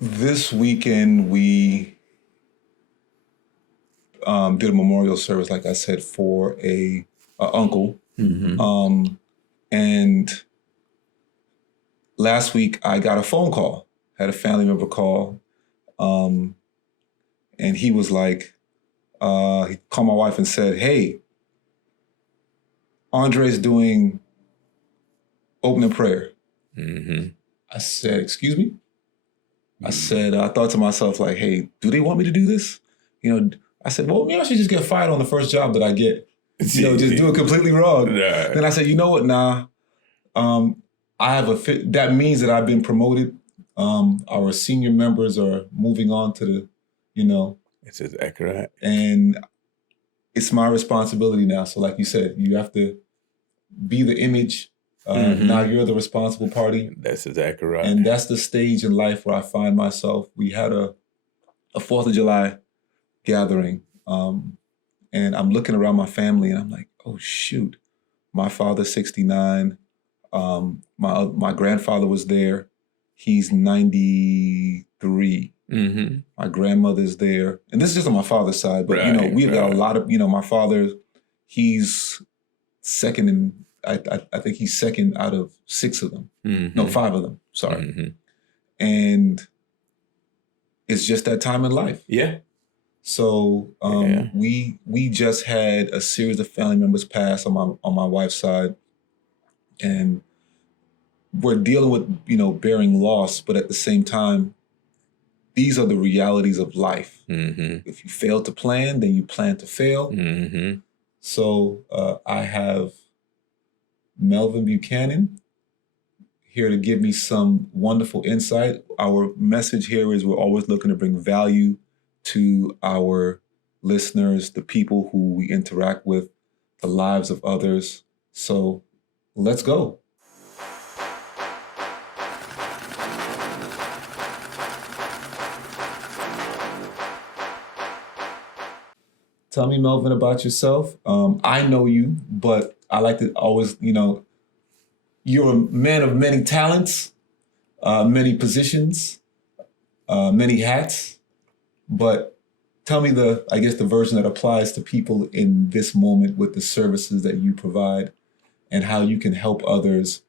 This weekend, we did a memorial service, like I said, for a uncle. Mm-hmm. And last week, I got a phone call, had a family member call, and he was like, he called my wife and said, "Hey, Andre's doing opening prayer." Mm-hmm. I said, "Excuse me?" I said, I thought to myself, like, "Hey, do they want me to do this?" I said, "Well, maybe I should just get fired on the first job that I get. Just do it completely wrong." Right. Then I said, "You know what? Nah. I have a fit. That means that I've been promoted. Our senior members are moving on to It's exactly right. and it's my responsibility now. So, like you said, you have to be the image. Now you're the responsible party." That's exactly right. And that's the stage in life where I find myself. We had a 4th of July gathering, and I'm looking around my family, and I'm like, "Oh shoot, my father's 69. My grandfather was there. He's 93. Mm-hmm. My grandmother's there, and this is just on my father's side. But Right, we've got a right. lot of my father. He's second in. I think he's second out of 6 of them. Mm-hmm. No, 5 of them. Sorry. Mm-hmm. And it's just that time in life. Yeah. So we just had a series of family members pass on my wife's side, and we're dealing with bearing loss, but at the same time, these are the realities of life. Mm-hmm. If you fail to plan, then you plan to fail. Mm-hmm. So I have Melvin Buchanan here to give me some wonderful insight. Our message here is we're always looking to bring value to our listeners, the people who we interact with, the lives of others. So let's go. Tell me, Melvin, about yourself. I know you, but I like to always, you're a man of many talents, many positions, many hats. But tell me the version that applies to people in this moment with the services that you provide and how you can help others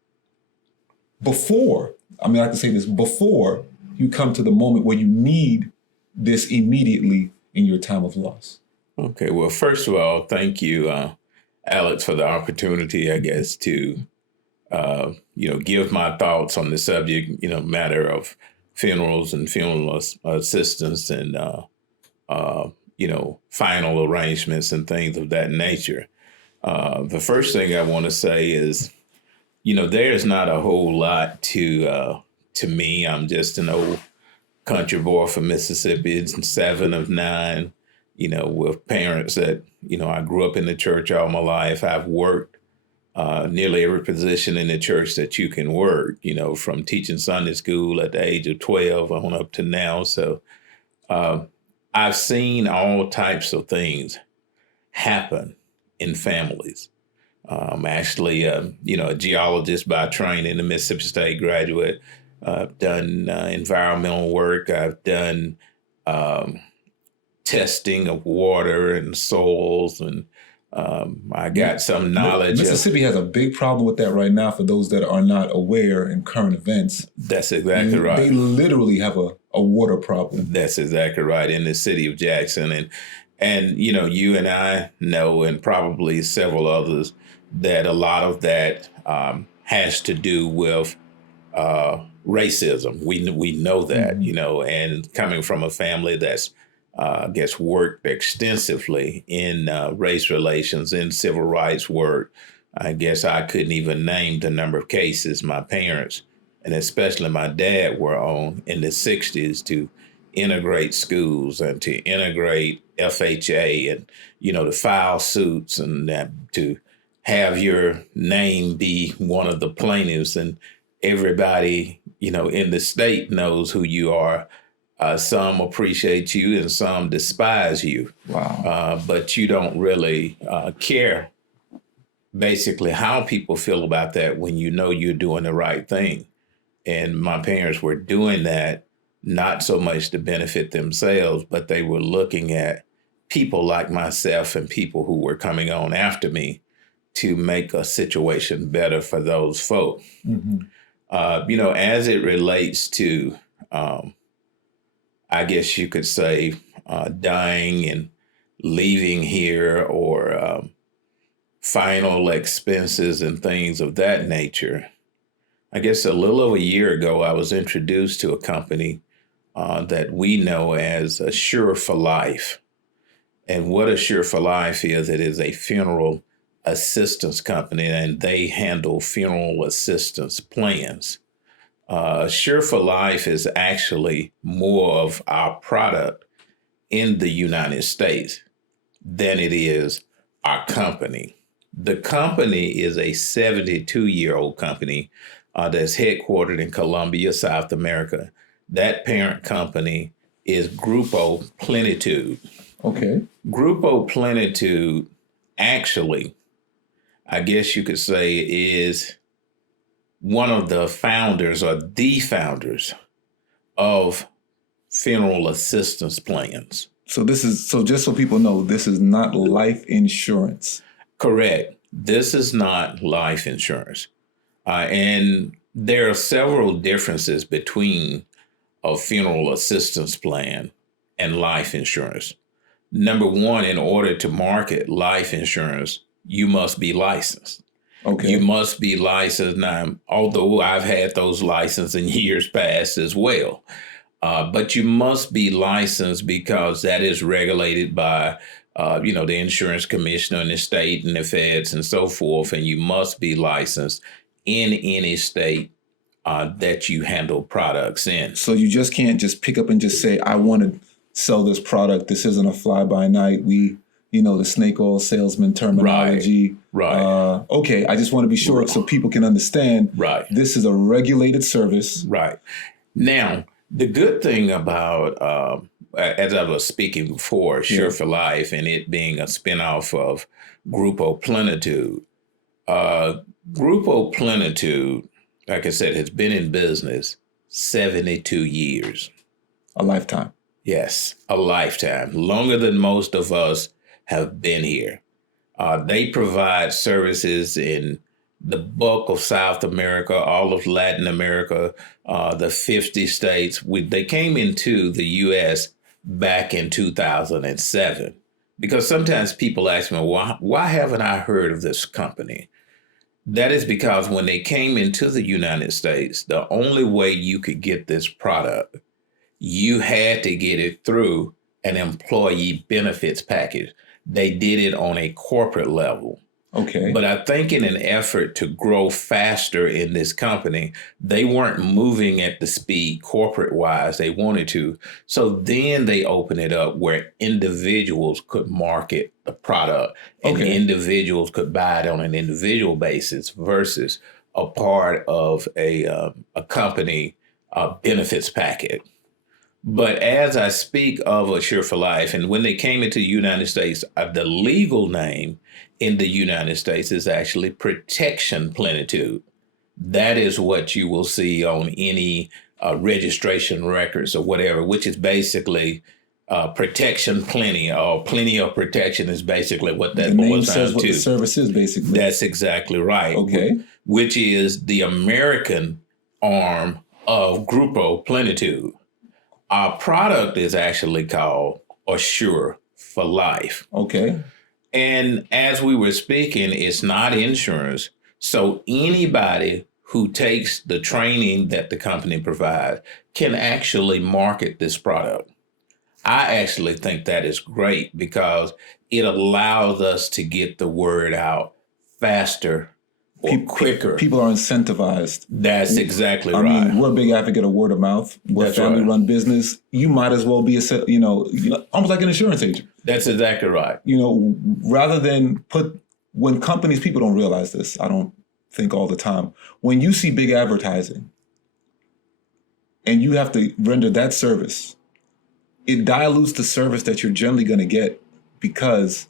before you come to the moment where you need this immediately in your time of loss. Okay. Well, first of all, thank you, Alex, for the opportunity, I guess, to give my thoughts on the subject, matter of funerals and funeral assistance and final arrangements and things of that nature. The first thing I want to say is, there's not a whole lot to me. I'm just an old country boy from Mississippi, 7 of 9, with parents that, I grew up in the church all my life. I've worked nearly every position in the church that you can work, from teaching Sunday school at the age of 12 on up to now. So I've seen all types of things happen in families. Actually, a geologist by training, a Mississippi State graduate. I've done environmental work. I've done testing of water and soils, and I got some knowledge. Mississippi has a big problem with that right now for those that are not aware in current events. That's exactly right. They literally have a water problem. That's exactly right, in the city of Jackson. And you and I know, and probably several others, that a lot of that has to do with racism. We know that, and coming from a family that's worked extensively in race relations, in civil rights work. I guess I couldn't even name the number of cases my parents, and especially my dad, were on in the 60s to integrate schools and to integrate FHA and, to file suits and to have your name be one of the plaintiffs, and everybody, in the state knows who you are. Some appreciate you and some despise you. Wow. But you don't really care, basically, how people feel about that when you know you're doing the right thing. And my parents were doing that not so much to benefit themselves, but they were looking at people like myself and people who were coming on after me to make a situation better for those folk. Mm-hmm. As it relates to, I guess you could say, dying and leaving here, or final expenses and things of that nature. I guess a little over a year ago, I was introduced to a company that we know as Assure for Life. And what Assure for Life is, it is a funeral assistance company, and they handle funeral assistance plans. Assure for Life is actually more of our product in the United States than it is our company. The company is a 72-year-old company that's headquartered in Colombia, South America. That parent company is Grupo Plenitude. Okay. Grupo Plenitude, actually, I guess you could say, is one of the founders, or the founders, of funeral assistance plans. So just so people know, this is not life insurance. Correct. This is not life insurance. And there are several differences between a funeral assistance plan and life insurance. Number one, in order to market life insurance, you must be licensed. Okay. You must be licensed. Now, although I've had those licenses in years past as well, but you must be licensed because that is regulated by, the insurance commissioner in the state and the feds and so forth. And you must be licensed in any state that you handle products in. So you just can't just pick up and just say, I want to sell this product. This isn't a fly-by-night. The snake oil salesman terminology. Right. Okay, I just want to be sure so people can understand. Right. This is a regulated service. Right. Now, the good thing about, as I was speaking before, Sure for Life, and it being a spinoff of Grupo Plenitude. Grupo Plenitude, like I said, has been in business 72 years. A lifetime. Yes, a lifetime. Longer than most of us have been here. They provide services in the bulk of South America, all of Latin America, the 50 states. They came into the U.S. back in 2007, because sometimes people ask me, why haven't I heard of this company? That is because when they came into the United States, the only way you could get this product, you had to get it through an employee benefits package. They did it on a corporate level. Okay. But I think in an effort to grow faster in this company, they weren't moving at the speed corporate-wise they wanted to. So then they opened it up where individuals could market the product, and individuals could buy it on an individual basis versus a part of a company benefits packet. But as I speak of Assure for Life, and when they came into the United States, the legal name in the United States is actually Protection Plenitude. That is what you will see on any registration records or whatever, which is basically protection plenty, or plenty of protection is basically what that boils down to. What the service is, basically. That's exactly right. Okay. Which is the American arm of Grupo Plenitude. Our product is actually called Assure for Life. Okay. And as we were speaking, it's not insurance. So anybody who takes the training that the company provides can actually market this product. I actually think that is great because it allows us to get the word out faster or quicker. People are incentivized. That's exactly I right. mean, we're a big advocate of word of mouth. We're a family-run business. You might as well be almost like an insurance agent. That's exactly right. Rather than when companies, people don't realize this, I don't think all the time. When you see big advertising and you have to render that service, it dilutes the service that you're generally going to get because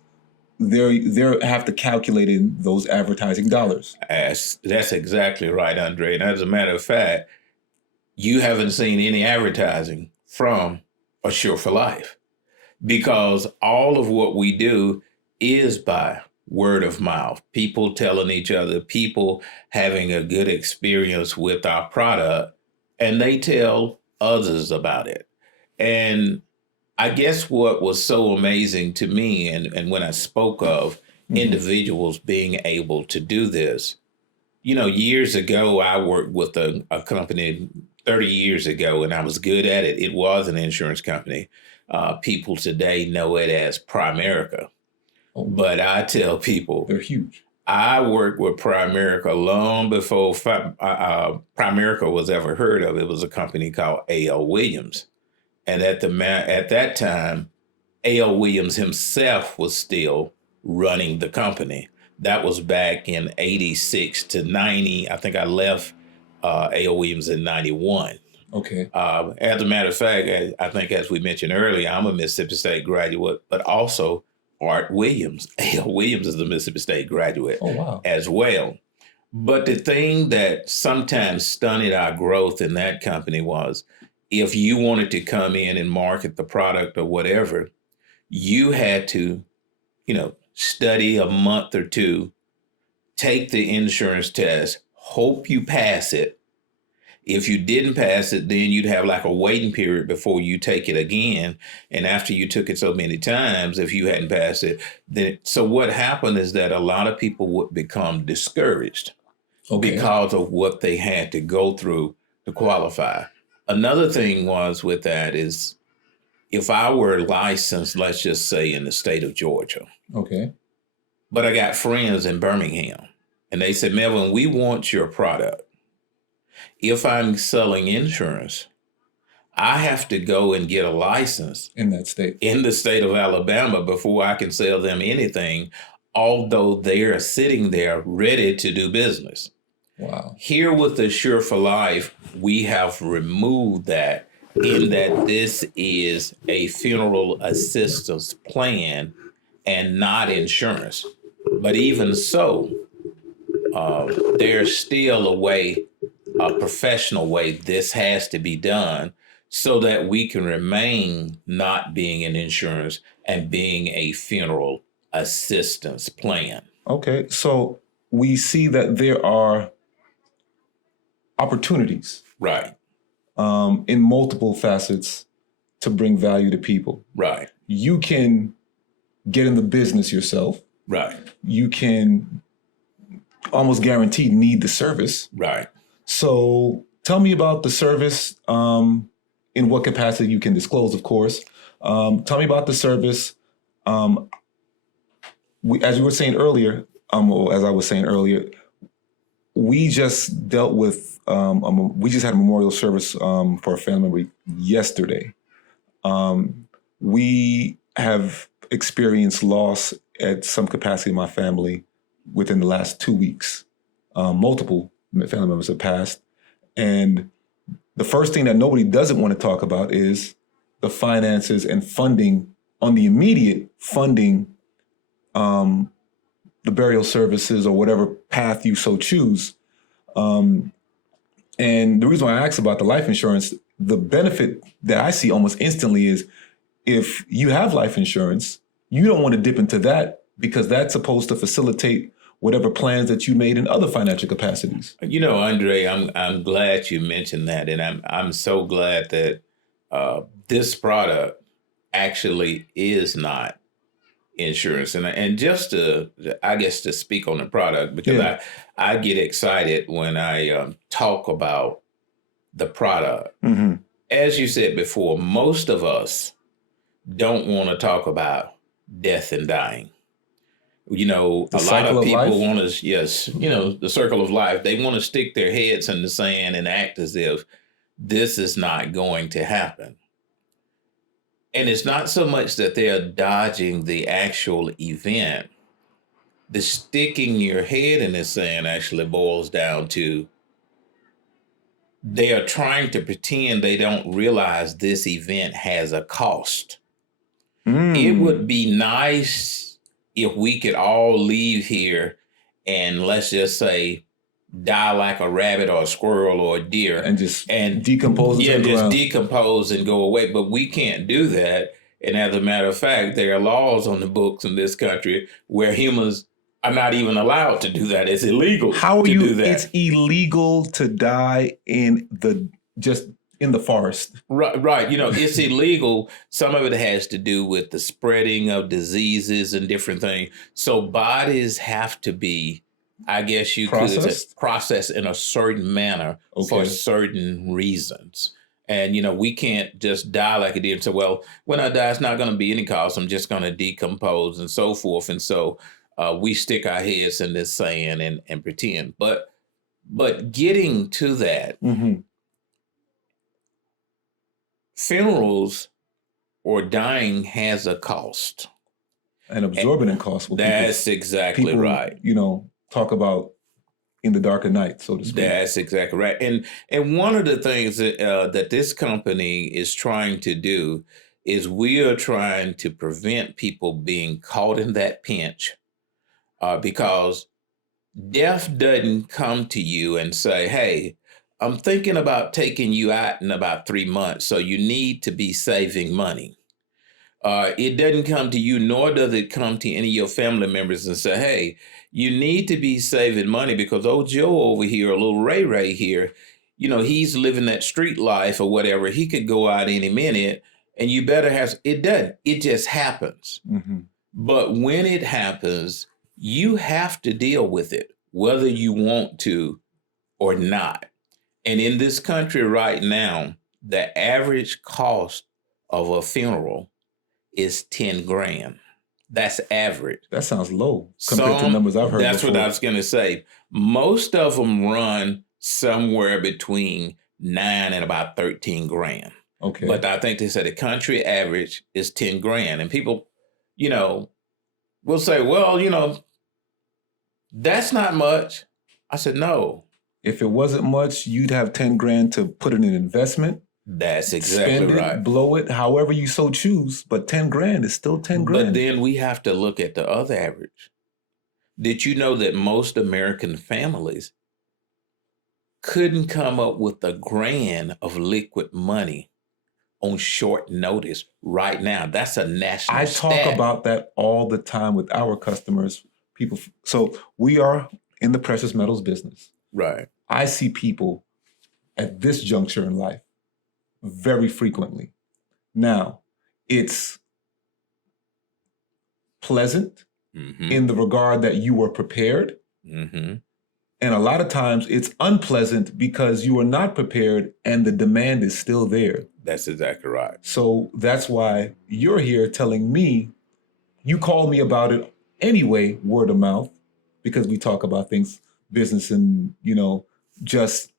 they have to calculate in those advertising dollars. That's exactly right, Andre. And as a matter of fact, you haven't seen any advertising from Assure for Life, because all of what we do is by word of mouth, people telling each other, people having a good experience with our product, and they tell others about it. And I guess what was so amazing to me, and when I spoke of individuals being able to do this, years ago, I worked with a company 30 years ago, and I was good at it. It was an insurance company. People today know it as Primerica. But I tell people, they're huge. I worked with Primerica long before Primerica was ever heard of. It was a company called A.L. Williams. And at that time, A.L. Williams himself was still running the company. That was back in 86 to 90. I think I left A.L. Williams in 91. Okay. As a matter of fact, I think as we mentioned earlier, I'm a Mississippi State graduate, but also Art Williams. A.L. Williams is a Mississippi State graduate as well. But the thing that sometimes stunted our growth in that company was, if you wanted to come in and market the product or whatever, you had to, study a month or two, take the insurance test, hope you pass it. If you didn't pass it, then you'd have like a waiting period before you take it again. And after you took it so many times, if you hadn't passed it, so what happened is that a lot of people would become discouraged because of what they had to go through to qualify. Another thing was with that is, if I were licensed, let's just say in the state of Georgia, but I got friends in Birmingham, and they said, Melvin, we want your product. If I'm selling insurance, I have to go and get a license in that state, in the state of Alabama, before I can sell them anything, although they're sitting there ready to do business. Wow. Here with Assure for Life, we have removed that, in that this is a funeral assistance plan and not insurance. But even so, there's still a professional way this has to be done, so that we can remain not being an insurance and being a funeral assistance plan. Okay, so we see that there are opportunities, right, in multiple facets to bring value to people. Right. You can get in the business yourself. Right. You can almost guaranteed need the service. Right. So tell me about the service, in what capacity you can disclose, of course. Tell me about the service. As you were saying earlier, or as I was saying earlier, we just dealt with, we just had a memorial service for a family member yesterday. We have experienced loss at some capacity in my family within the last 2 weeks. Multiple family members have passed. And the first thing that nobody doesn't want to talk about is the finances and funding, on the immediate funding, the burial services or whatever path you so choose. And the reason why I asked about the life insurance, the benefit that I see almost instantly is, if you have life insurance, you don't want to dip into that, because that's supposed to facilitate whatever plans that you made in other financial capacities. Andre, I'm glad you mentioned that, and I'm so glad that this product actually is not insurance. And just to speak on the product, because I get excited when I talk about the product. Mm-hmm. As you said before, most of us don't want to talk about death and dying. A lot of people want to, the circle of life. They want to stick their heads in the sand and act as if this is not going to happen. And it's not so much that they're dodging the actual event. The sticking your head in the sand actually boils down to, they are trying to pretend they don't realize this event has a cost. It would be nice if we could all leave here and, let's just say, die like a rabbit or a squirrel or a deer and just decompose and yeah, turn just around. decompose and go away. But we can't do that. And as a matter of fact, there are laws on the books in this country where humans are not even allowed to do that. It's illegal How are to you? do that. It's illegal to die in the forest. Right. It's illegal. Some of it has to do with the spreading of diseases and different things. So bodies have to be, I guess you could say, processed in a certain manner for certain reasons. And, we can't just die like it did. So, well, when I die, it's not going to be any cause. I'm just going to decompose and so forth. And so we stick our heads in this sand and pretend. But getting to that, funerals or dying has a cost. An exorbitant cost. That's exactly right. Talk about in the dark of night, so to speak. That's exactly right. And one of the things that this company is trying to do is we are trying to prevent people being caught in that pinch because death doesn't come to you and say, hey, I'm thinking about taking you out in about 3 months, so you need to be saving money. It doesn't come to you, nor does it come to any of your family members and say, hey, you need to be saving money because old Joe over here, or little Ray here, he's living that street life or whatever. He could go out any minute and you better have, it doesn't. It just happens. But when it happens, you have to deal with it, whether you want to or not. And in this country right now, the average cost of a funeral is 10 grand. That's average. That sounds low compared to numbers I've heard That's before. what I was going to say. Most of them run somewhere between 9 and about 13 grand. Okay. But I think they said the country average is 10 grand. And people, will say, well, that's not much. I said, no. If it wasn't much, you'd have 10 grand to put in an investment. That's exactly spend it, right. Blow it, however you so choose. But 10 grand is still 10 grand. But then we have to look at the other average. Did you know that most American families couldn't come up with $1,000 of liquid money on short notice right now? That's a national stat. I talk about that all the time with our customers. People. So we are in the precious metals business. Right. I see people at this juncture in life very frequently. Now, it's pleasant in the regard that you were prepared. And a lot of times it's unpleasant because you are not prepared and the demand is still there. That's exactly right. So that's why you're here telling me, you called me about it anyway, word of mouth, because we talk about things, business and, just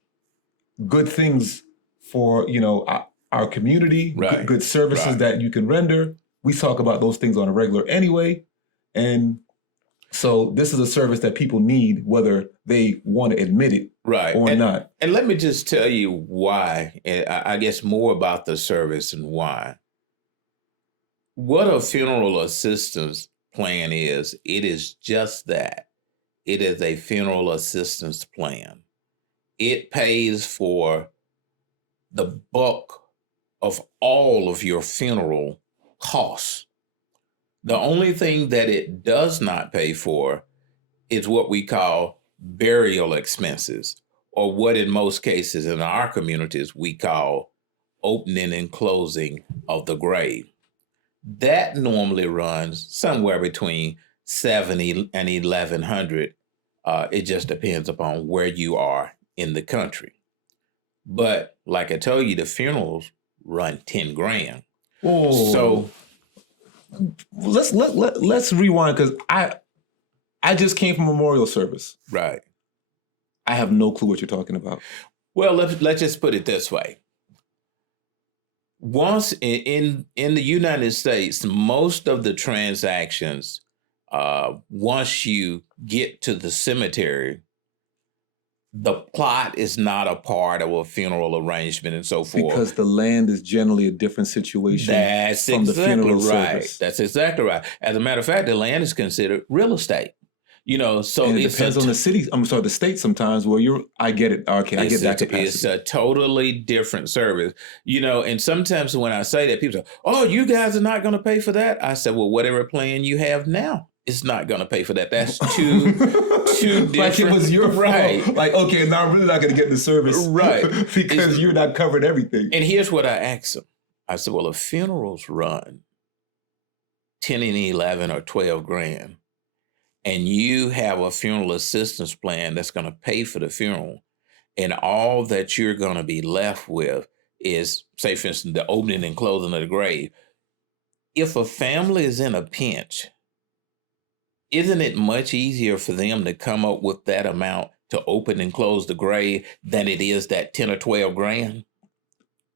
good things for, our community, right. good services that you can render. We talk about those things on a regular anyway. And so this is a service that people need, whether they want to admit it or not. And let me just tell you why, I guess more about the service and why. What a funeral assistance plan is, it is just that. It is a funeral assistance plan. It pays for the bulk of all of your funeral costs. The only thing that it does not pay for is what we call burial expenses, or what in most cases in our communities we call opening and closing of the grave. That normally runs somewhere between $70 and $1,100. It just depends upon where you are in the country. But like I told you, the funerals run 10 grand. Oh. So let's rewind, because I just came from a memorial service. Right. I have no clue what you're talking about. Well, let's just put it this way. Once in the United States, most of the transactions, once you get to the cemetery, the plot is not a part of a funeral arrangement and so forth. Because the land is generally a different situation. That's from exactly the funeral right. service. That's exactly right. As a matter of fact, the land is considered real estate. So And it depends on the city. I'm sorry, the state sometimes where I get it. Okay, I get that capacity. It's a totally different service, and sometimes when I say that, people say, oh, you guys are not going to pay for that. I said, well, whatever plan you have now is not going to pay for that. That's too different. Like it was your right. fault. Like, okay, now I'm really not going to get the service. Right. Because you're not covering everything. And here's what I asked them. I said, well, if funerals run 10 and 11 or 12 grand, and you have a funeral assistance plan that's going to pay for the funeral, and all that you're going to be left with is, say, for instance, the opening and closing of the grave. If a family is in a pinch, isn't it much easier for them to come up with that amount to open and close the grave than it is that 10 or 12 grand?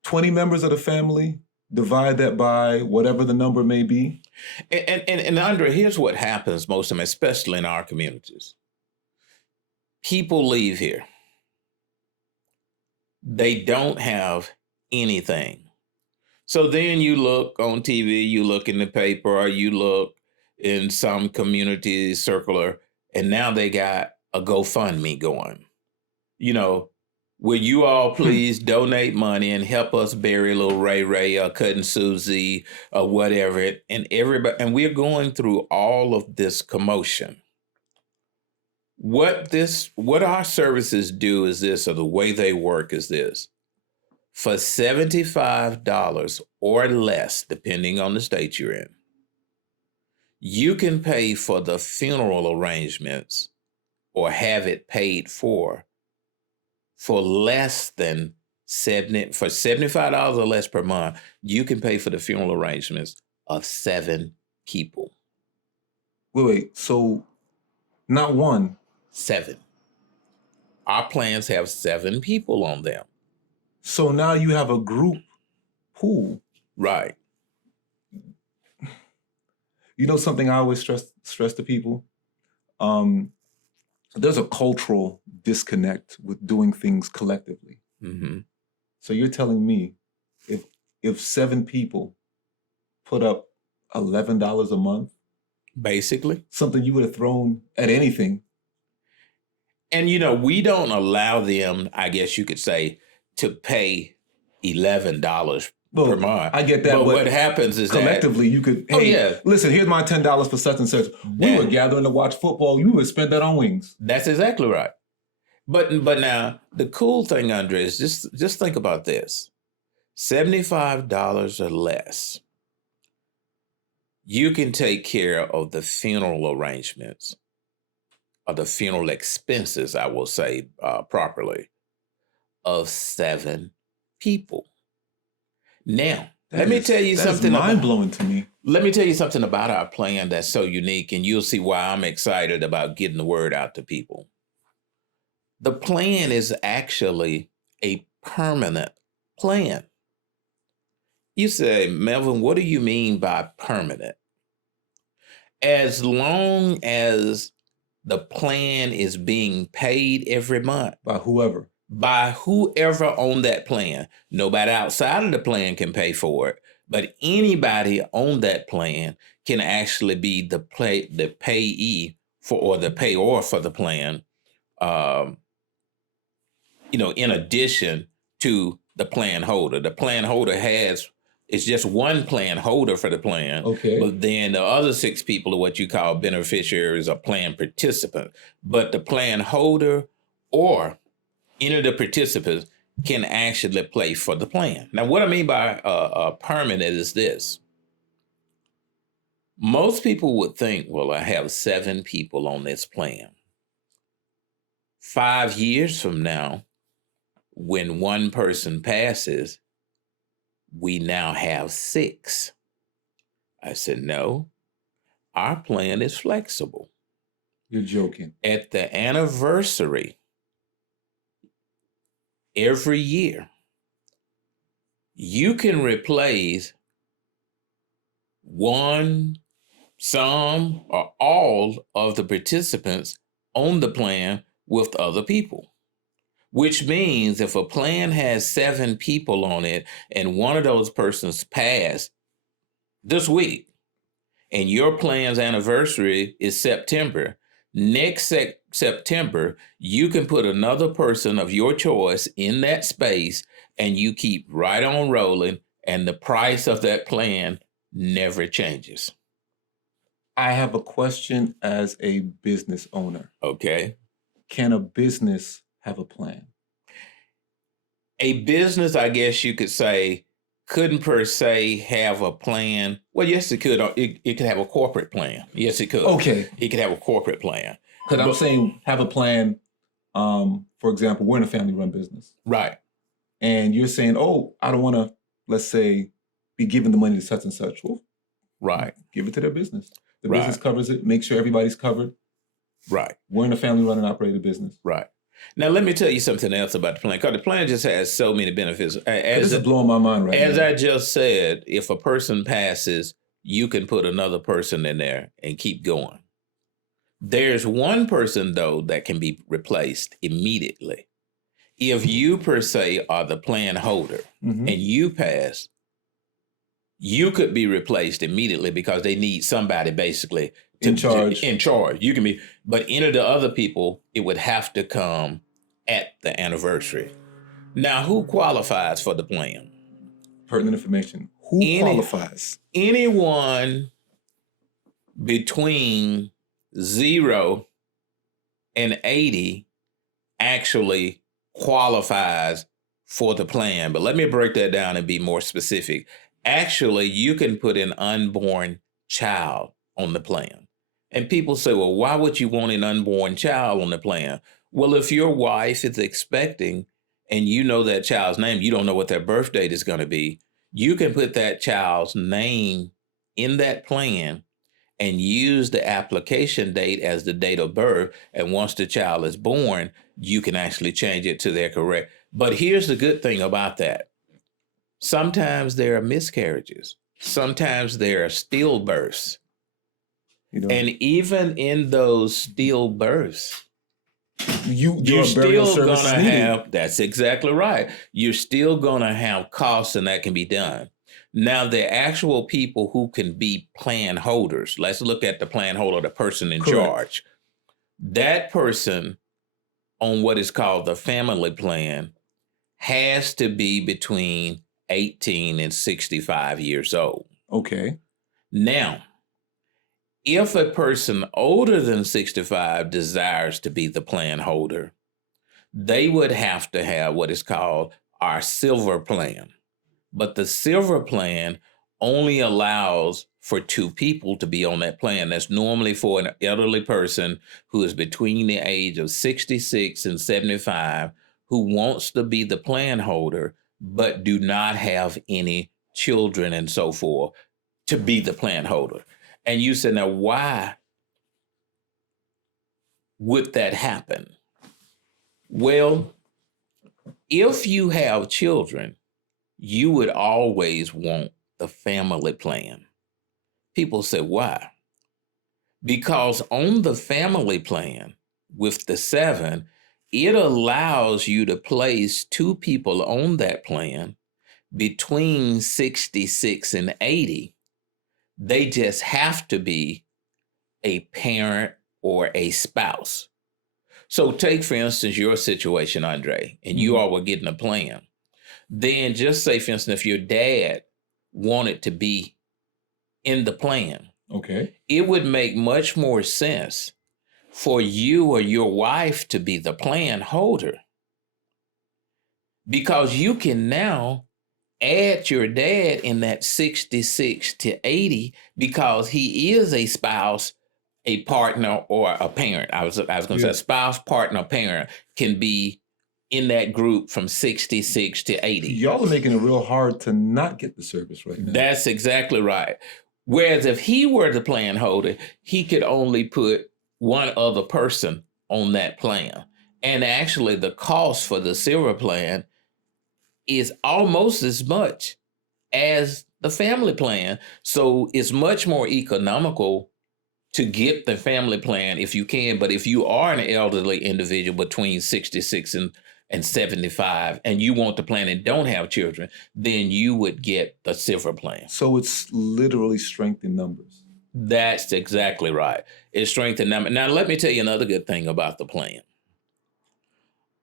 20 members of the family, divide that by whatever the number may be. And Andre, here's what happens most of them, especially in our communities. People leave here. They don't have anything. So then you look on TV, you look in the paper, or you look in some community circular, and now they got a GoFundMe going. Will you all please donate money and help us bury little Ray or Cousin Susie or whatever? And we're going through all of this commotion. What our services do is this, or the way they work is this. For $75 or less, depending on the state you're in, you can pay for the funeral arrangements or have it paid for less than for $75 or less per month. You can pay for the funeral arrangements of 7 people. Wait. So not one. 7. Our plans have 7 people on them. So now you have a group pool. Right. Something I always stress to people? There's a cultural disconnect with doing things collectively. Mm-hmm. So you're telling me if 7 people put up $11 a month, basically, something you would have thrown at anything. And we don't allow them, I guess you could say, to pay $11 per month. I get that. But what happens is collectively you could, listen, here's my $10 for such and such. We were gathering to watch football. You would spend that on wings. That's exactly right. But now the cool thing, Andre, is just think about this. $75 or less. You can take care of the funeral arrangements or the funeral expenses, I will say properly, of 7 people. Now, let me tell you something. That's mind-blowing to me. Let me tell you something about our plan that's so unique, and you'll see why I'm excited about getting the word out to people. The plan is actually a permanent plan. You say, Melvin, what do you mean by permanent? As long as the plan is being paid every month. By whoever on that plan. Nobody outside of the plan can pay for it, but anybody on that plan can actually be the payee for, or the payor for the plan, in addition to the plan holder. The plan holder it's just one plan holder for the plan. Okay. But then the other 6 people are what you call beneficiaries or plan participants. But the plan holder or any of the participants can actually play for the plan. Now, what I mean by permanent is this. Most people would think, well, I have 7 people on this plan. 5 years from now, when one person passes, we now have 6. I said, no, our plan is flexible. You're joking. At the anniversary, every year, you can replace one, some, or all of the participants on the plan with other people. Which means if a plan has 7 people on it and one of those persons passed this week and your plan's anniversary is September, Next September, you can put another person of your choice in that space and you keep right on rolling, and the price of that plan never changes. I have a question as a business owner. Okay. Can a business have a plan? A business, I guess you could say, couldn't per se have a plan. Well, yes, it could. It could have a corporate plan. Yes, it could. Okay. It could have a corporate plan. Because I'm saying have a plan. For example, we're in a family-run business. Right. And you're saying, oh, I don't want to, let's say, be giving the money to such and such. Well, right. Give it to their business. The Right. business covers it. Make sure everybody's covered. Right. We're in a family-run and operated business. Right. Now, let me tell you something else about the plan, because the plan just has so many benefits. This is blowing my mind right now. As I just said, if a person passes, you can put another person in there and keep going. There's one person, though, that can be replaced immediately. If you, per se, are the plan holder and you pass, you could be replaced immediately because they need somebody basically in charge. You can be, but any of the other people, it would have to come at the anniversary. Now, who qualifies for the plan? Pertinent information. Who qualifies? Anyone between 0 and 80 actually qualifies for the plan. But let me break that down and be more specific. Actually, you can put an unborn child on the plan. And people say, well, why would you want an unborn child on the plan? Well, if your wife is expecting and you know that child's name, you don't know what their birth date is going to be, you can put that child's name in that plan and use the application date as the date of birth. And once the child is born, you can actually change it to their correct. But here's the good thing about that. Sometimes there are miscarriages. Sometimes there are stillbirths. And even in those stillbirths, you're still going to have, that's exactly right. You're still going to have costs, and that can be done. Now, the actual people who can be plan holders, let's look at the plan holder, the person in charge. That person on what is called the family plan has to be between 18 and 65 years old. Okay. Now, if a person older than 65 desires to be the plan holder, they would have to have what is called our silver plan. But the silver plan only allows for 2 people to be on that plan. That's normally for an elderly person who is between the age of 66 and 75 who wants to be the plan holder, but do not have any children and so forth to be the plan holder. And you said, now, why would that happen? Well, if you have children, you would always want the family plan. People say, why? Because on the family plan with the 7, it allows you to place 2 people on that plan between 66 and 80. They just have to be a parent or a spouse. So take, for instance, your situation, Andre, and you all were getting a plan. Then just say, for instance, if your dad wanted to be in the plan, okay, it would make much more sense for you or your wife to be the plan holder, because you can now add your dad in that 66 to 80 because he is a spouse, a partner, or a parent. I was going to say a spouse, partner, parent can be in that group from 66 to 80. Y'all are making it real hard to not get the service right now. That's exactly right. Whereas if he were the plan holder, he could only put one other person on that plan. And actually the cost for the silver plan is almost as much as the family plan. So it's much more economical to get the family plan if you can. But if you are an elderly individual between 66 and 75 and you want the plan and don't have children, then you would get the silver plan. So it's literally strength in numbers. That's exactly right. It strengthened them. Now, let me tell you another good thing about the plan.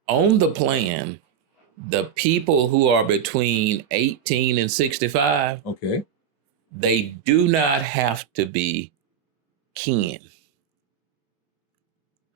On the plan, the people who are between 18 and 65, Okay. they do not have to be kin.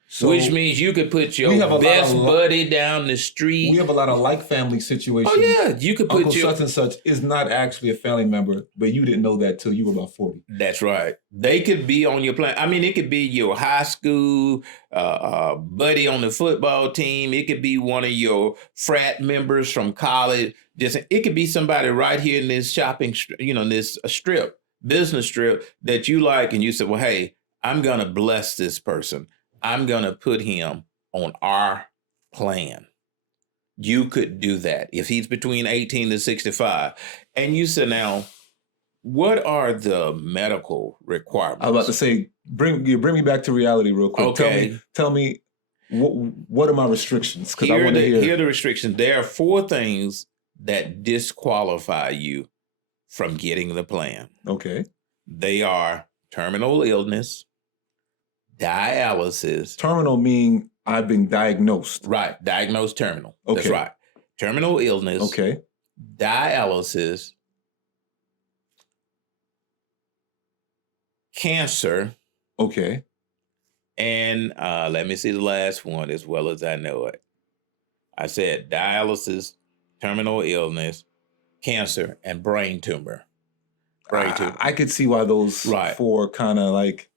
So Which means you could put we have a your lot best of buddy down the street. we have a lot of like family situations. Oh yeah, you could put Uncle your such and such is not actually a family member, but you didn't know that till you were about 40. That's right. They could be on your plan. I mean, it could be your high school buddy on the football team. It could be one of your frat members from college. Just it could be somebody right here in this this strip, business strip that you like, and you said, "Well, hey, I'm gonna bless this person. I'm gonna put him on our plan." You could do that if he's between 18 to 65, and you said now. What are the medical requirements? I was about to say, bring me back to reality real quick. Okay. Tell me what are my restrictions? Because I Here want to hear. Here are the restrictions. There are 4 things that disqualify you from getting the plan. Okay. They are terminal illness, dialysis. Terminal meaning I've been diagnosed. Right. Diagnosed terminal. Okay. That's right. Terminal illness. Okay. Dialysis. Cancer. Okay. And let me see the last one as well as I know it. I said dialysis, terminal illness, cancer, and brain tumor. I could see why those 4 kind of like.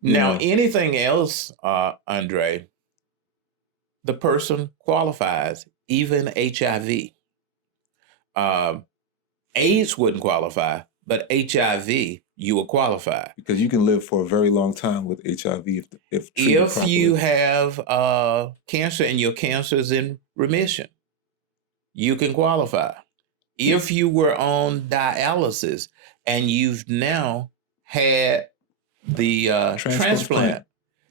Now, anything else, Andre, the person qualifies, even HIV. AIDS wouldn't qualify, but HIV, you will qualify. Because you can live for a very long time with HIV if treated properly. You have cancer and your cancer is in remission, you can qualify. If you were on dialysis and you've now had the transplant,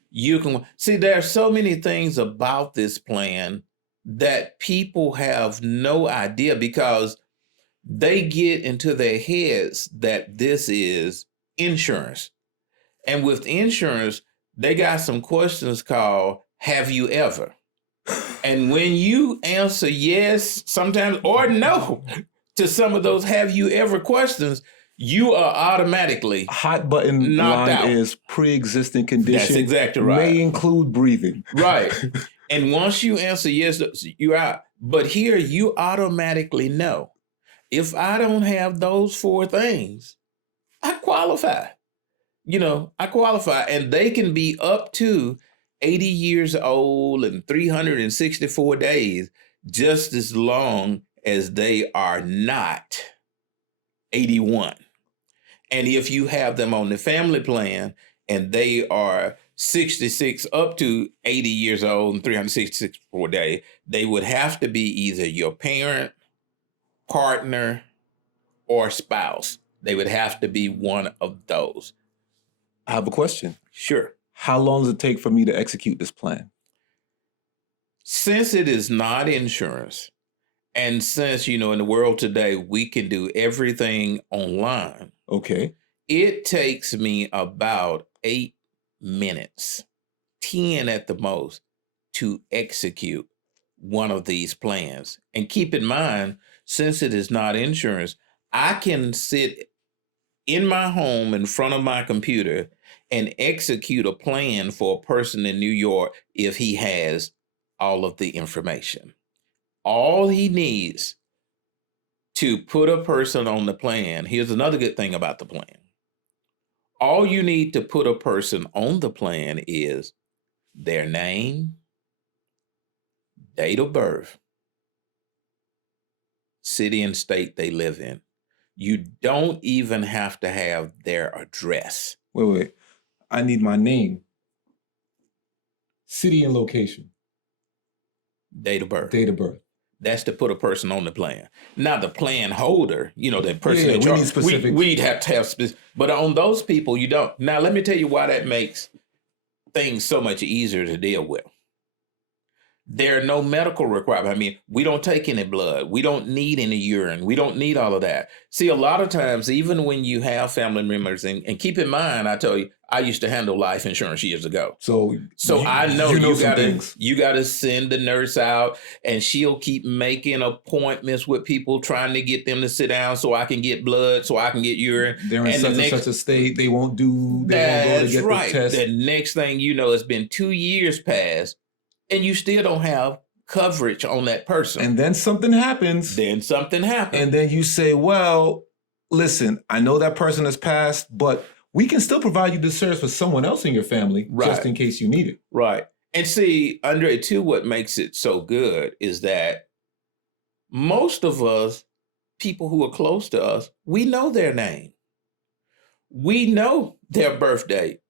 you can see there are so many things about this plan that people have no idea because they get into their heads that this is insurance. And with insurance, they got some questions called, have you ever? And when you answer yes, sometimes, or no, to some of those have you ever questions, you are automatically hot button knocked line out. Is pre-existing condition. That's exactly right. May include breathing. Right. And once you answer yes, you're out. But here you automatically know. If I don't have those 4 things, I qualify. I qualify. And they can be up to 80 years old and 364 days, just as long as they are not 81. And if you have them on the family plan and they are 66 up to 80 years old and 364 days, they would have to be either your parent, partner, or spouse. They would have to be one of those. I have a question. Sure. How long does it take for me to execute this plan? Since it is not insurance, and since, in the world today, we can do everything online. Okay. It takes me about 8 minutes, 10 at the most, to execute one of these plans. And keep in mind, since it is not insurance, I can sit in my home in front of my computer and execute a plan for a person in New York if he has all of the information. All he needs to put a person on the plan, here's another good thing about the plan. All you need to put a person on the plan is their name, date of birth, city and state they live in. You don't even have to have their address. Wait. I need my name, city and location, date of birth. Date of birth. That's to put a person on the plan. Now, the plan holder, the person we need specifics. We'd have to have specific, but on those people, you don't. Now, let me tell you why that makes things so much easier to deal with. There are no medical requirements. I mean, we don't take any blood. We don't need any urine. We don't need all of that. See, a lot of times, even when you have family members, and keep in mind, I tell you, I used to handle life insurance years ago. So I know you some things. You gotta send the nurse out, and she'll keep making appointments with people, trying to get them to sit down so I can get blood, so I can get urine. They're in such a state they won't go to get the test. The next thing you know, it's been 2 years past, and you still don't have coverage on that person. And then something happens. And then you say, well, listen, I know that person has passed, but we can still provide you the service for someone else in your family, just in case you need it. Right. And see, Andre, too, what makes it so good is that most of us, people who are close to us, we know their name. We know their birth date.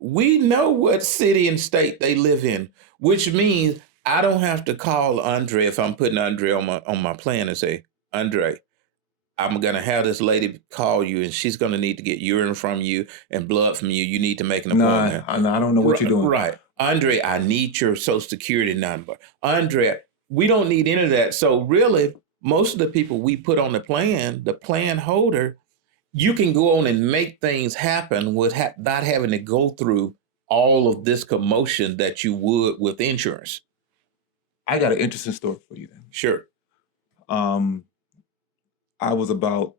We know what city and state they live in, which means I don't have to call Andre if I'm putting Andre on my plan and say, Andre, I'm going to have this lady call you, and she's going to need to get urine from you and blood from you. You need to make an appointment. I don't know what you're doing. Right. Andre, I need your social security number. Andre, we don't need any of that. So really, most of the people we put on the plan holder, you can go on and make things happen with not having to go through all of this commotion that you would with insurance. I got an interesting story for you then. Sure. I was about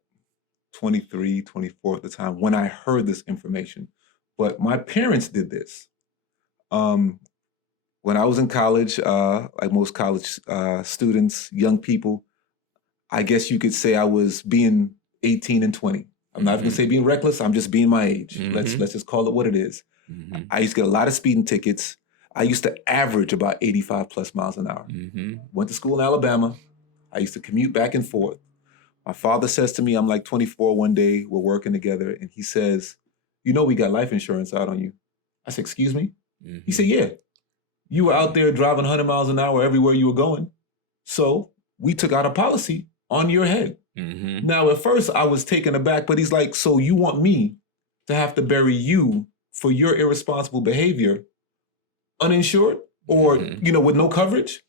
23, 24 at the time when I heard this information, but my parents did this. When I was in college, like most college students, young people, I guess you could say I was being 18 and 20. I'm not going to say being reckless. I'm just being my age. Let's just call it what it is. I used to get a lot of speeding tickets. I used to average about 85 plus miles an hour. Went to school in Alabama. I used to commute back and forth. My father says to me, I'm like 24 one day, we're working together, and he says, you know we got life insurance out on you. I said, excuse me? He said, yeah. You were out there driving 100 miles an hour everywhere you were going. So we took out a policy on your head. Now, at first I was taken aback, but he's like, so you want me to have to bury you for your irresponsible behavior uninsured or, with no coverage?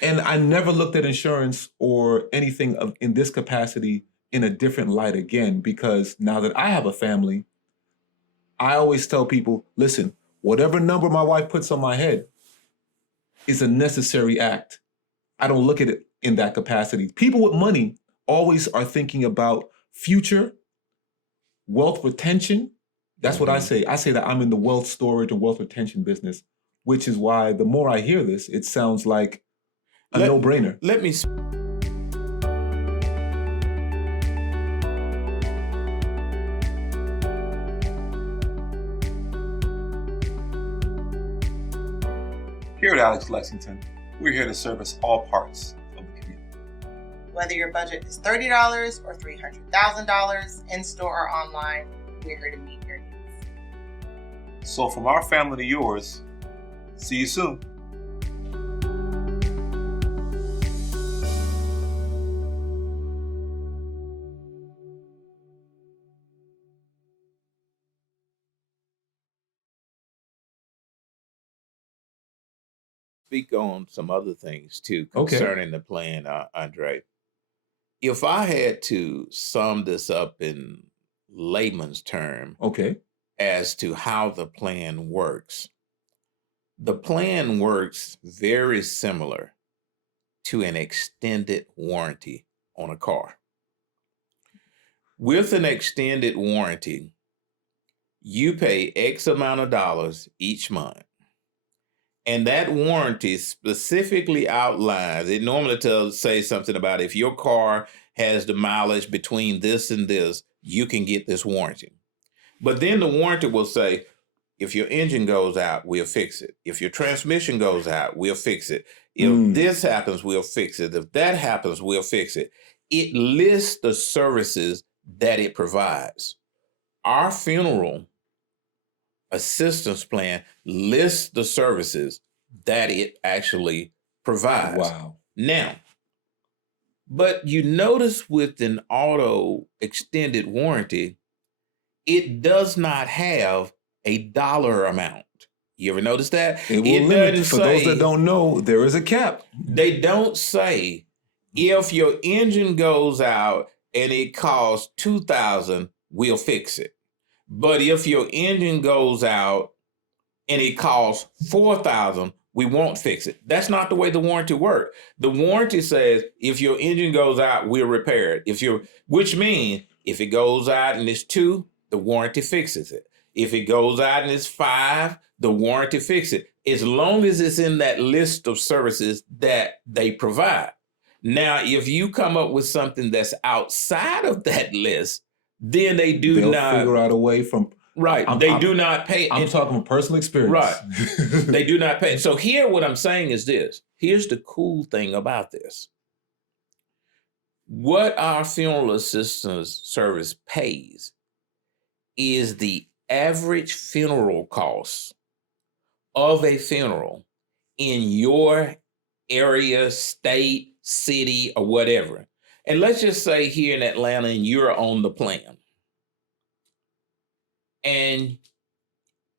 And I never looked at insurance or anything in this capacity in a different light again, because now that I have a family, I always tell people, listen, whatever number my wife puts on my head is a necessary act. I don't look at it in that capacity. People with money always are thinking about future, wealth retention. That's what I say. I say that I'm in the wealth storage and wealth retention business, which is why the more I hear this, it sounds like a no-brainer. Let me. Here at Alex Lexington, we're here to service all parts of the community. Whether your budget is $30 or $300,000, in-store or online, we're here to meet your needs. So from our family to yours, see you soon. Speak on some other things too concerning the plan, Andre. If I had to sum this up in layman's term, as to how the plan works very similar to an extended warranty on a car. With an extended warranty, you pay X amount of dollars each month. And that warranty specifically outlines, it normally say something about if your car has the mileage between this and this, you can get this warranty. But then the warranty will say, if your engine goes out, we'll fix it. If your transmission goes out, we'll fix it. If this happens, we'll fix it. If that happens, we'll fix it. It lists the services that it provides. Our funeral assistance plan lists the services that it actually provides. Wow. Now, but you notice with an auto extended warranty, it does not have a dollar amount. You ever notice that? It will limit. doesn't For those say- that don't know, there is a cap. They don't say if your engine goes out and it costs $2,000, we'll fix it. But if your engine goes out and it costs $4,000, we won't fix it. That's not the way the warranty works. The warranty says if your engine goes out, we'll repair it. Which means if it goes out and it's 2, the warranty fixes it. If it goes out and it's 5, the warranty fixes it. As long as it's in that list of services that they provide. Now, if you come up with something that's outside of that list, then they'll figure out a way from. Right. Do not pay. I'm talking from personal experience. Right. They do not pay. So here, what I'm saying is this. Here's the cool thing about this. What our funeral assistance service pays is the average funeral cost of a funeral in your area, state, city, or whatever. And let's just say here in Atlanta, and you're on the plan.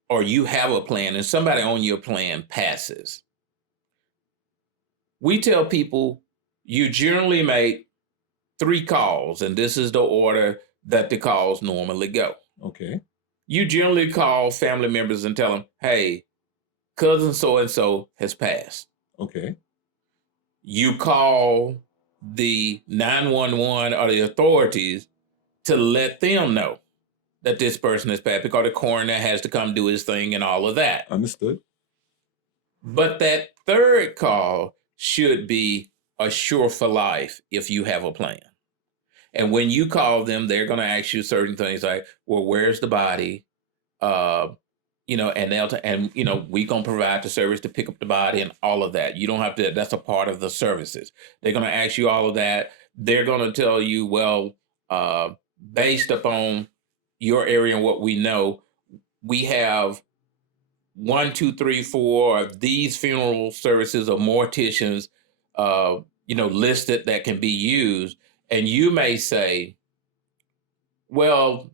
Or you have a plan and somebody on your plan passes. We tell people you generally make 3 calls, and this is the order that the calls normally go. Okay. You generally call family members and tell them, hey, cousin so-and-so has passed. Okay. You call the 911 or the authorities to let them know that this person is passed, because the coroner has to come do his thing and all of that. Understood. But that 3rd call should be assure for life if you have a plan. And when you call them, they're going to ask you certain things like, well, where's the body? And we going to provide the service to pick up the body and all of that. You don't have to, that's a part of the services. They're going to ask you all of that. They're going to tell you, well, based upon your area and what we know, we have 1, 2, 3, 4 of these funeral services or morticians, listed that can be used. And you may say, well,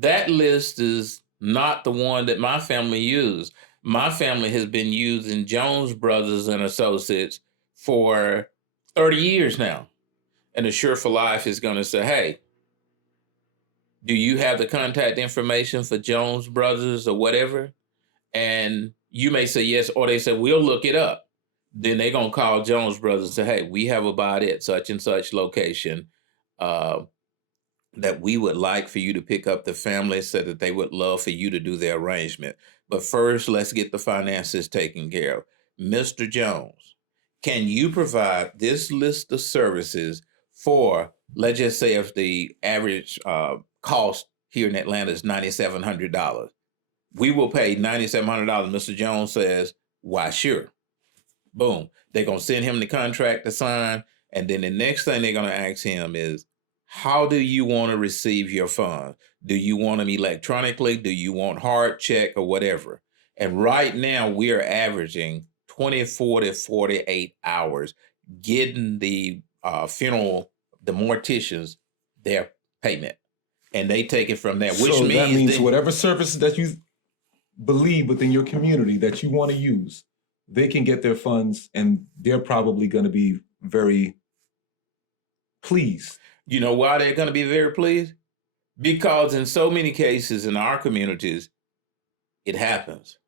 that list is not the one that my family used. My family has been using Jones Brothers and Associates for 30 years now. And Assure for Life is going to say, hey, do you have the contact information for Jones Brothers or whatever? And you may say yes, or they say, we'll look it up. Then they're going to call Jones Brothers and say, hey, we have a body at such and such location that we would like for you to pick up the family, so that they would love for you to do the arrangement. But first, let's get the finances taken care of. Mr. Jones, can you provide this list of services for, let's just say if the average cost here in Atlanta is $9,700. We will pay $9,700. Mr. Jones says, why, sure. Boom. They're going to send him the contract to sign. And then the next thing they're going to ask him is, how do you want to receive your funds? Do you want them electronically? Do you want hard check or whatever? And right now we are averaging 24 to 48 hours getting the funeral, the morticians, their payment. And they take it from there, which means whatever services that you believe within your community that you want to use, they can get their funds, and they're probably going to be very pleased. You know why they're going to be very pleased? Because in so many cases in our communities, it happens.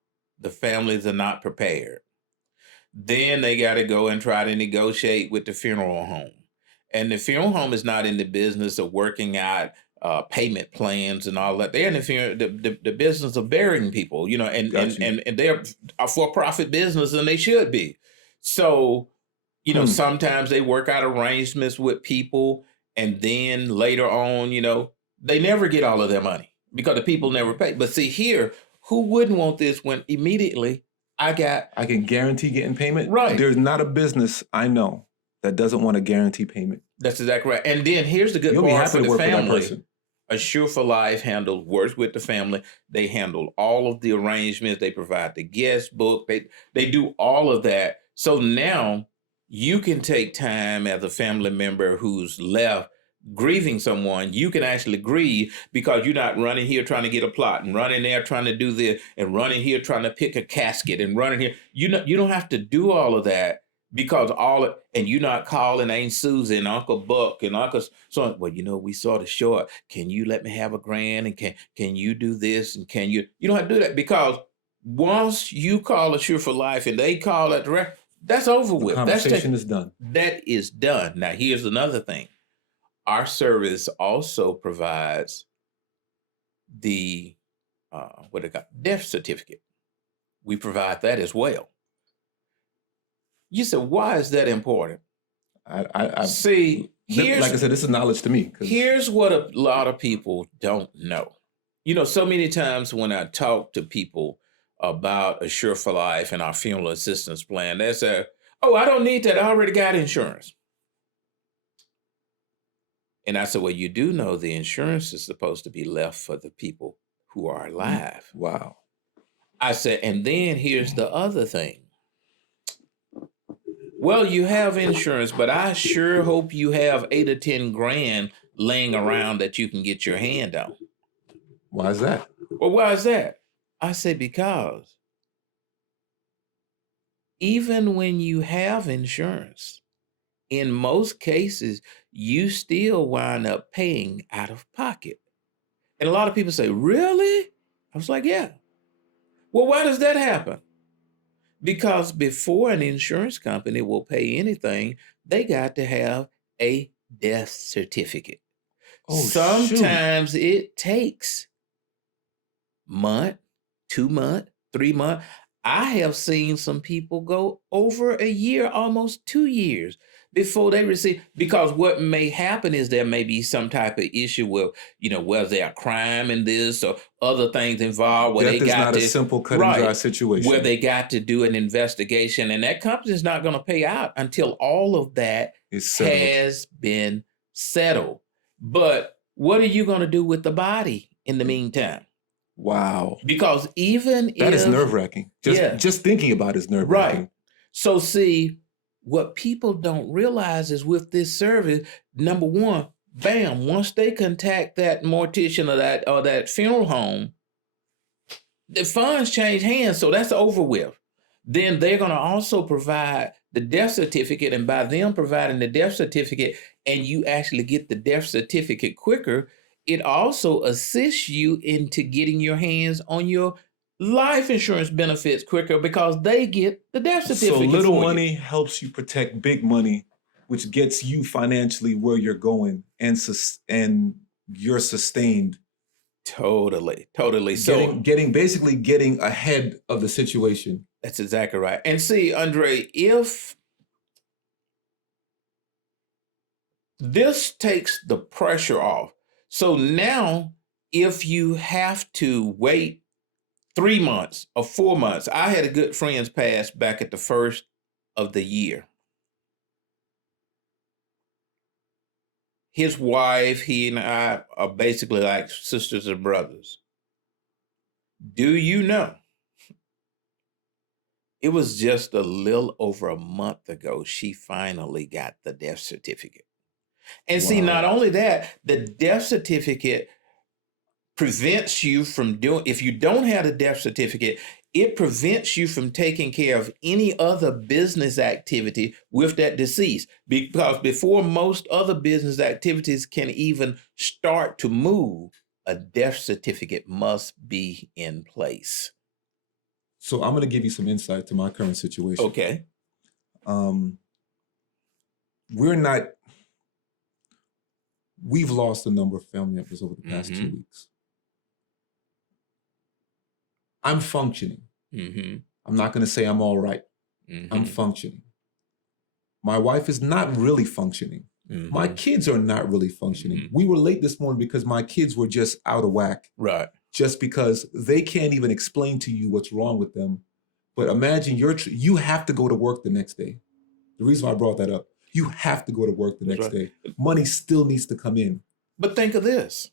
The families are not prepared. Then they got to go and try to negotiate with the funeral home. And the funeral home is not in the business of working out payment plans and all that. They're in the business of burying people, and they're a for-profit business, and they should be. So, sometimes they work out arrangements with people, and then later on, they never get all of their money because the people never pay. But see here, who wouldn't want this when immediately I can guarantee getting payment? Right. There's not a business I know that doesn't want to guarantee payment. That's exactly right. And then here's the good part for the family. Assure for Life works with the family. They handle all of the arrangements. They provide the guest book. They do all of that. So now you can take time as a family member who's left grieving someone, you can actually grieve because you're not running here trying to get a plot and running there trying to do this and running here trying to pick a casket and running here. You don't have to do all of that because and you're not calling Aunt Susie and Uncle Buck and Uncle so. Well, we sort of short. Can you let me have $1,000 and can you do this and can you? You don't have to do that because once you call Assure for Life and they call it direct, that's over with. Conversation is done. That is done. Now here's another thing. Our service also provides the death certificate. We provide that as well. You said, why is that important? I see. Like I said, this is knowledge to me. Here's what a lot of people don't know. So many times when I talk to people about Assure for Life and our funeral assistance plan, they say, "Oh, I don't need that. I already got insurance." And I said, well, you do know the insurance is supposed to be left for the people who are alive. Wow. I said, and then here's the other thing. Well, you have insurance, but I sure hope you have $8 or $10 laying around that you can get your hand on. Why is that? Well, why is that? I said, because even when you have insurance, in most cases, you still wind up paying out of pocket. And a lot of people say, really? I was like, yeah. Well, why does that happen? Because before an insurance company will pay anything, they got to have a death certificate. Sometimes it takes month, 2 months, 3 months. I have seen some people go over a year, almost 2 years before they receive, because what may happen is there may be some type of issue with, whether there are crime in this or other things involved where Death is not a simple cut and dry situation. Where they got to do an investigation and that company's not going to pay out until all of that has been settled. But what are you going to do with the body in the meantime? Wow. Because even that is nerve-wracking. Just thinking about it is nerve-wracking. Right. So see, what people don't realize is with this service, number one, bam, once they contact that mortician or that funeral home, the funds change hands, so that's over with. Then they're going to also provide the death certificate, and by them providing the death certificate, and you actually get the death certificate quicker, it also assists you into getting your hands on your life insurance benefits quicker because they get the death certificate. So little money helps you protect big money, which gets you financially where you're going and you're sustained. Totally. Basically getting ahead of the situation. That's exactly right. And see, Andre, if this takes the pressure off, so now if you have to wait 3 months or 4 months, I had a good friend's pass back at the first of the year. His wife, he and I are basically like sisters and brothers. Do you know? It was just a little over a month ago, she finally got the death certificate. And see, not only that, the death certificate prevents you from if you don't have a death certificate, it prevents you from taking care of any other business activity with that deceased. Because before most other business activities can even start to move, a death certificate must be in place. So I'm going to give you some insight to my current situation. Okay. We've lost a number of family members over the past 2 weeks. I'm functioning. I'm not going to say I'm all right. I'm functioning. My wife is not really functioning. My kids are not really functioning. We were late this morning because my kids were just out of whack. Right. Just because they can't even explain to you what's wrong with them. But imagine you have to go to work the next day. The reason why I brought that up, you have to go to work the next day. Money still needs to come in. But think of this.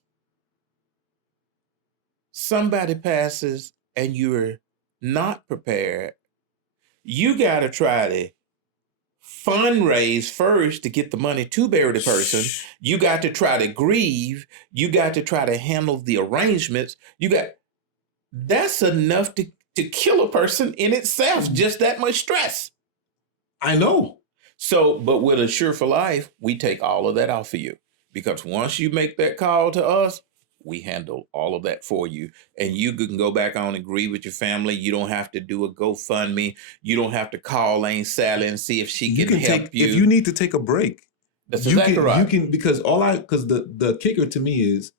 Somebody passes and you're not prepared. You got to try to fundraise first to get the money to bury the person. You got to try to grieve. You got to try to handle the arrangements. That's enough to kill a person in itself. Just that much stress. I know. So, but with Assure for Life, we take all of that off of you, because once you make that call to us, we handle all of that for you. And you can go back on and grieve with your family. You don't have to do a GoFundMe. You don't have to call Aunt Sally and see if she can help you. If you need to take a break, that's exactly right. You can, because the kicker to me is,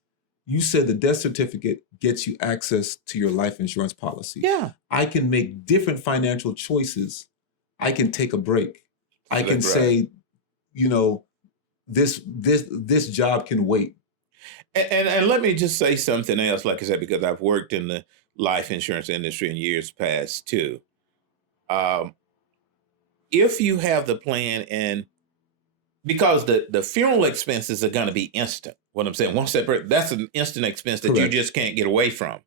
you said the death certificate gets you access to your life insurance policy. Yeah. I can make different financial choices. I can take a break. I can say, this job can wait. And let me just say something else, like I said, because I've worked in the life insurance industry in years past too. If you have the plan, and because the funeral expenses are going to be instant, what I'm saying, that's an instant expense that you just can't get away from.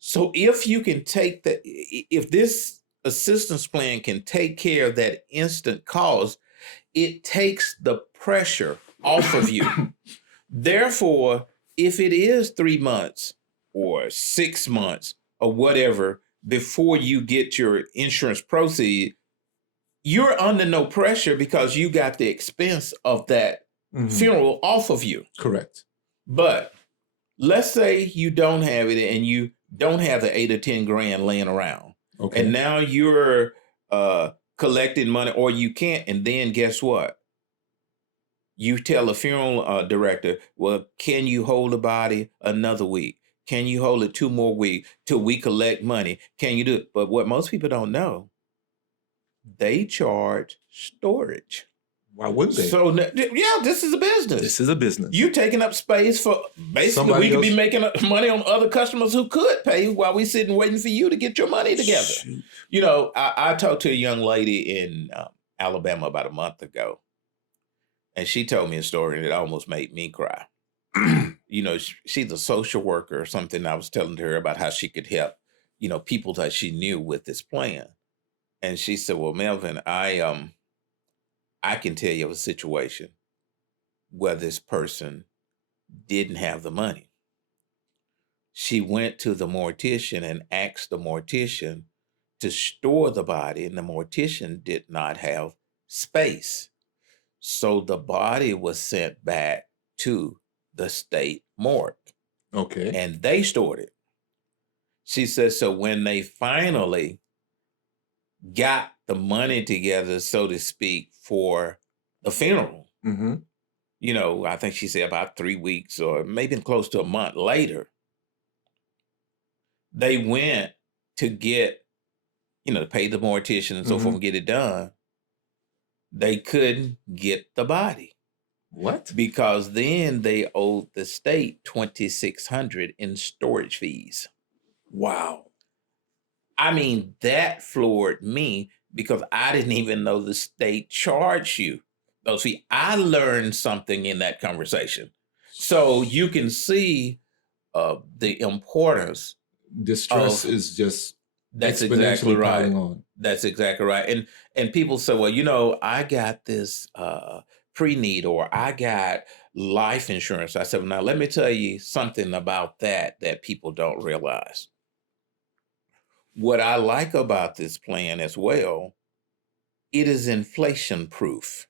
So if you can if this assistance plan can take care of that instant cost, it takes the pressure off of you. Therefore, if it is 3 months or 6 months or whatever before you get your insurance proceed, you're under no pressure, because you got the expense of that funeral off of you. Correct. But let's say you don't have it, and you don't have the 8 or 10 grand laying around. Okay. And now you're collecting money, or you can't. And then guess what? You tell a funeral director, well, can you hold the body another week? Can you hold it 2 more weeks till we collect money? Can you do it? But what most people don't know, they charge storage. Why wouldn't they? So, yeah, this is a business. This is a business. You're taking up space for, basically, we could be making money on other customers who could pay while we sitting waiting for you to get your money together. Shoot. I talked to a young lady in Alabama about a month ago, and she told me a story that almost made me cry. She's a social worker or something. I was telling her about how she could help, people that she knew with this plan. And she said, well, Melvin, I can tell you of a situation where this person didn't have the money. She went to the mortician and asked the mortician to store the body, and the mortician did not have space. So the body was sent back to the state morgue. Okay. And they stored it. She says, so when they finally got the money together, so to speak, for the funeral, I think she said about 3 weeks or maybe close to a month later, they went to get, to pay the mortician and so forth and get it done. They couldn't get the body. What? Because then they owed the state $2,600 in storage fees. Wow. I mean, that floored me, because I didn't even know the state charged you those fees. I learned something in that conversation. So you can see the importance. Distress is just that's exactly right. That's exactly right. And people say, well, I got this pre-need, or I got life insurance. I said, well, now let me tell you something about that people don't realize. What I like about this plan as well, it is inflation proof.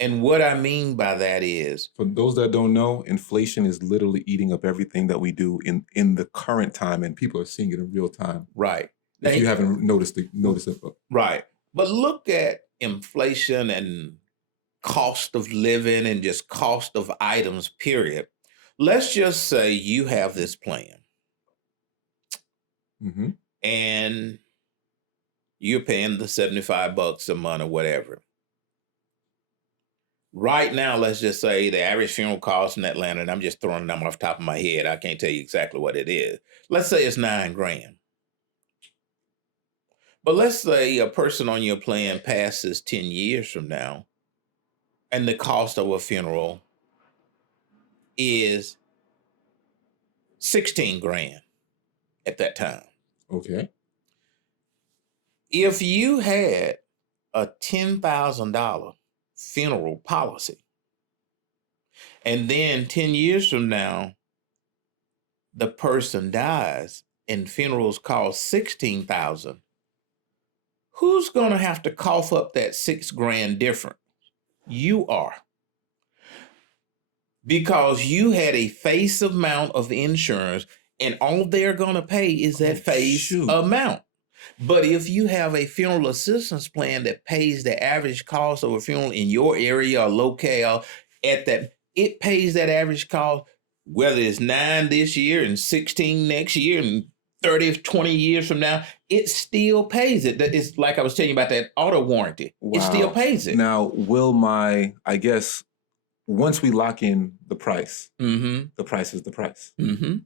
And what I mean by that is, for those that don't know, inflation is literally eating up everything that we do in the current time, and people are seeing it in real time. Right. If you haven't noticed it. Right. But look at inflation and cost of living and just cost of items, period. Let's just say you have this plan. And you're paying the $75 a month or whatever. Right now, let's just say the average funeral cost in Atlanta, and I'm just throwing a number off the top of my head. I can't tell you exactly what it is. Let's say it's $9 grand. But let's say a person on your plan passes 10 years from now, and the cost of a funeral is 16 grand at that time. Okay. If you had a $10,000 funeral policy, and then 10 years from now, the person dies and funerals cost $16,000, who's going to have to cough up that $6,000 difference? You are. Because you had a face amount of insurance and all they're going to pay is that face amount. But if you have a funeral assistance plan that pays the average cost of a funeral in your area or locale at that, it pays that average cost, whether it's 9 this year and 16 next year and 30, 20 years from now, it still pays it. It's like I was telling you about that auto warranty. Wow. It still pays it. Now, I guess, once we lock in the price, the price is the price. Mm-hmm.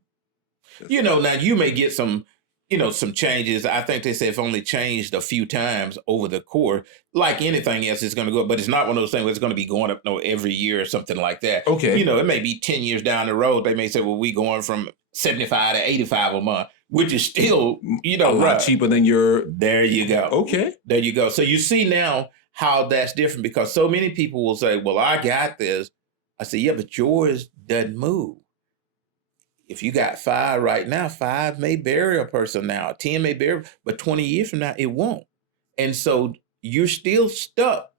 Now you may get some changes. I think they say if only changed a few times over the course, like anything else, it's going to go. But it's not one of those things where it's going to be going up every year or something like that. Okay. It may be 10 years down the road. They may say, well, we going from 75 to 85 a month, which is still, a lot cheaper than your. There you go. Okay. There you go. So you see now how that's different, because so many people will say, well, I got this. I say, yeah, but yours doesn't move. If you got 5 right now, 5 may bury a person now, 10 may bury, but 20 years from now, it won't. And so you're still stuck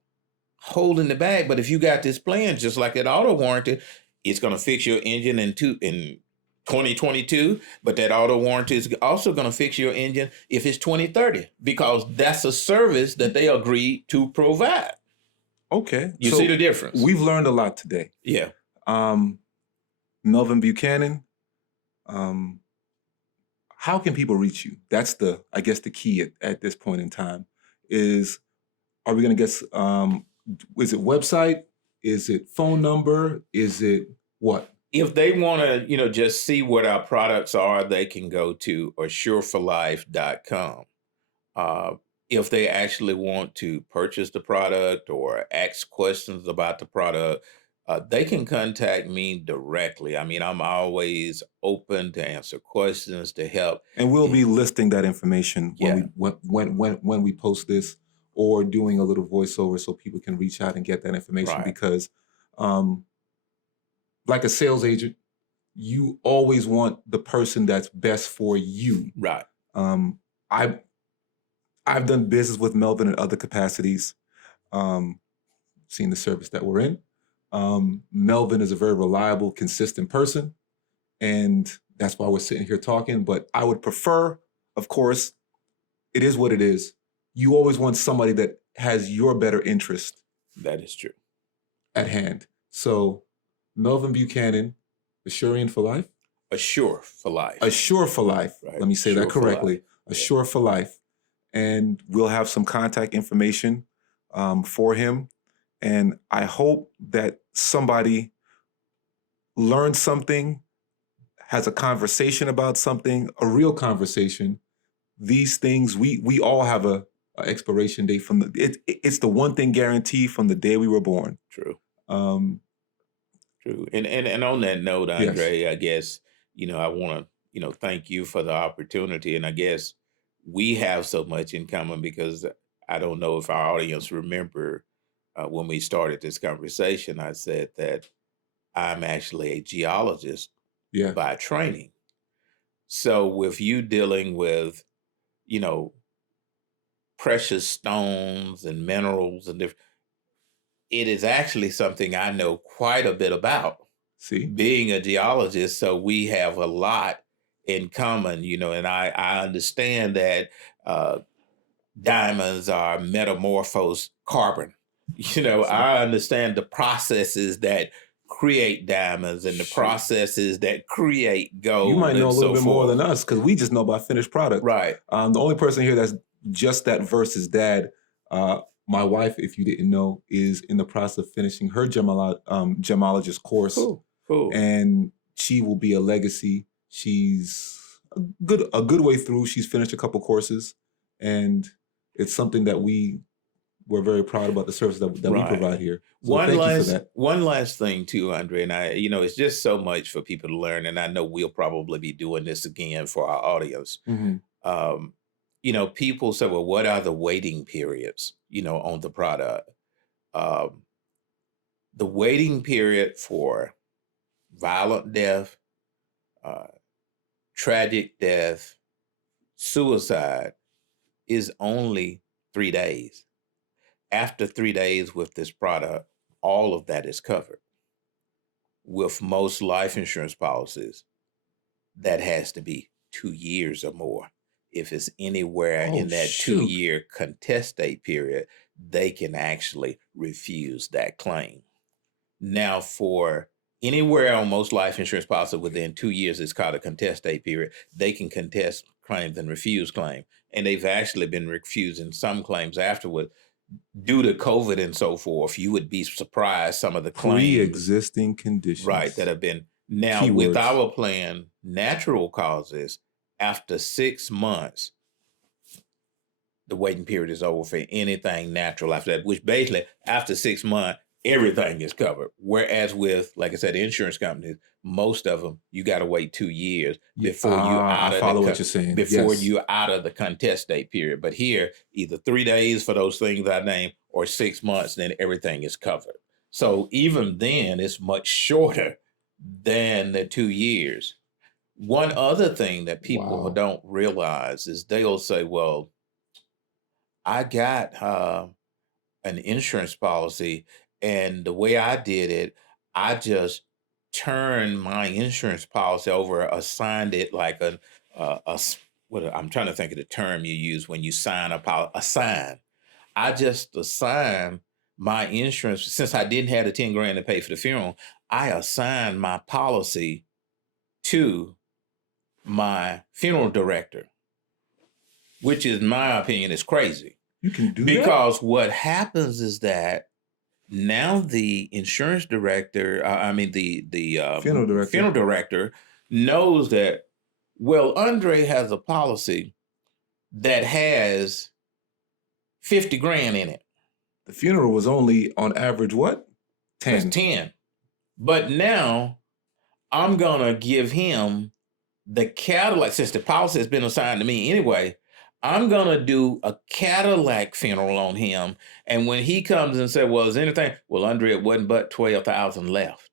holding the bag. But if you got this plan, just like that auto warranty, it's going to fix your engine in 2022, but that auto warranty is also going to fix your engine if it's 2030, because that's a service that they agreed to provide. Okay. You see the difference? We've learned a lot today. Yeah. Melvin Buchanan, how can people reach you? That's the key at this point in time is, are we going to get, is it website? Is it phone number? Is it what? If they want to, just see what our products are, they can go to assureforlife.com. If they actually want to purchase the product or ask questions about the product, they can contact me directly. I mean, I'm always open to answer questions, to help. And we'll be listing that information when we post this, or doing a little voiceover so people can reach out and get that information. Right. Because like a sales agent, you always want the person that's best for you. Right. I've done business with Melvin in other capacities, seen the service that we're in. Melvin is a very reliable, consistent person, and that's why we're sitting here talking. But I would prefer, of course, it is what it is. You always want somebody that has your better interest. That is true. At hand. So, Melvin Buchanan, Assuring for Life? Assure for Life. Assure for Life. Right. Let me say that correctly. Assure for Life. And we'll have some contact information for him. And I hope that somebody learns something, has a conversation about something, a real conversation. These things, we all have a expiration date from it's the one thing guaranteed from the day we were born. True. True. And on that note, Andre, yes. I guess, I want to, thank you for the opportunity. And I guess we have so much in common, because I don't know if our audience remember when we started this conversation, I said that I'm actually a geologist by training. So with you dealing with, precious stones and minerals and different, it is actually something I know quite a bit about. See, being a geologist, so we have a lot in common, and I understand that diamonds are metamorphosed carbon. I understand the processes that create diamonds and the processes that create gold. You might know a little bit more than us, because we just know about finished product. Right. The only person here that's just that verse is Dad. My wife, if you didn't know, is in the process of finishing her gemologist course. Cool. And she will be a legacy. She's a good way through. She's finished a couple courses, and it's something that we're very proud about, the service that we provide here. So one last thing too, Andre, and it's just so much for people to learn, and I know we'll probably be doing this again for our audience. Mm-hmm. people say, well, what are the waiting periods, on the product? Um, the waiting period for violent death, uh, tragic death, suicide is only 3 days. After 3 days with this product, all of that is covered. With most life insurance policies, that has to be 2 years or more. If it's anywhere Oh, in that shoot. 2-year contestate period, they can actually refuse that claim. Now, for anywhere on most life insurance policy within 2 years, it's called a contestate period. They can contest claims and refuse claim. And they've actually been refusing some claims afterward due to COVID and so forth. You would be surprised some of the claims, Pre-existing conditions. right, that have been. Now, with Keywords. our plan, natural causes, after 6 months, the waiting period is over for anything natural after that, which basically after 6 months, everything is covered. Whereas with, like I said, insurance companies, most of them, you got to wait 2 years before I follow what you're saying. before Yes. you're out of the contestate period. But here, either 3 days for those things I named, or 6 months, then everything is covered. So even then, it's much shorter than the 2 years. One other thing that people Wow. don't realize is they'll say, well, I got an insurance policy, and the way I did it, I just turned my insurance policy over, assigned it like I'm trying to think of the term you use when you sign a policy, assign. I just assigned my insurance, since I didn't have the 10 grand to pay for the funeral, I assigned my policy to my funeral director, which is, in my opinion, is crazy. You can do that? Because what happens is that now the insurance director, the funeral director knows that, well, Andre has a policy that has 50 grand in it. The funeral was only on average what? 10. It's 10. But now I'm going to give him the Cadillac, since the policy has been assigned to me anyway, I'm going to do a Cadillac funeral on him. And when he comes and says, well, is anything? Well, Andre, it wasn't but 12,000 left.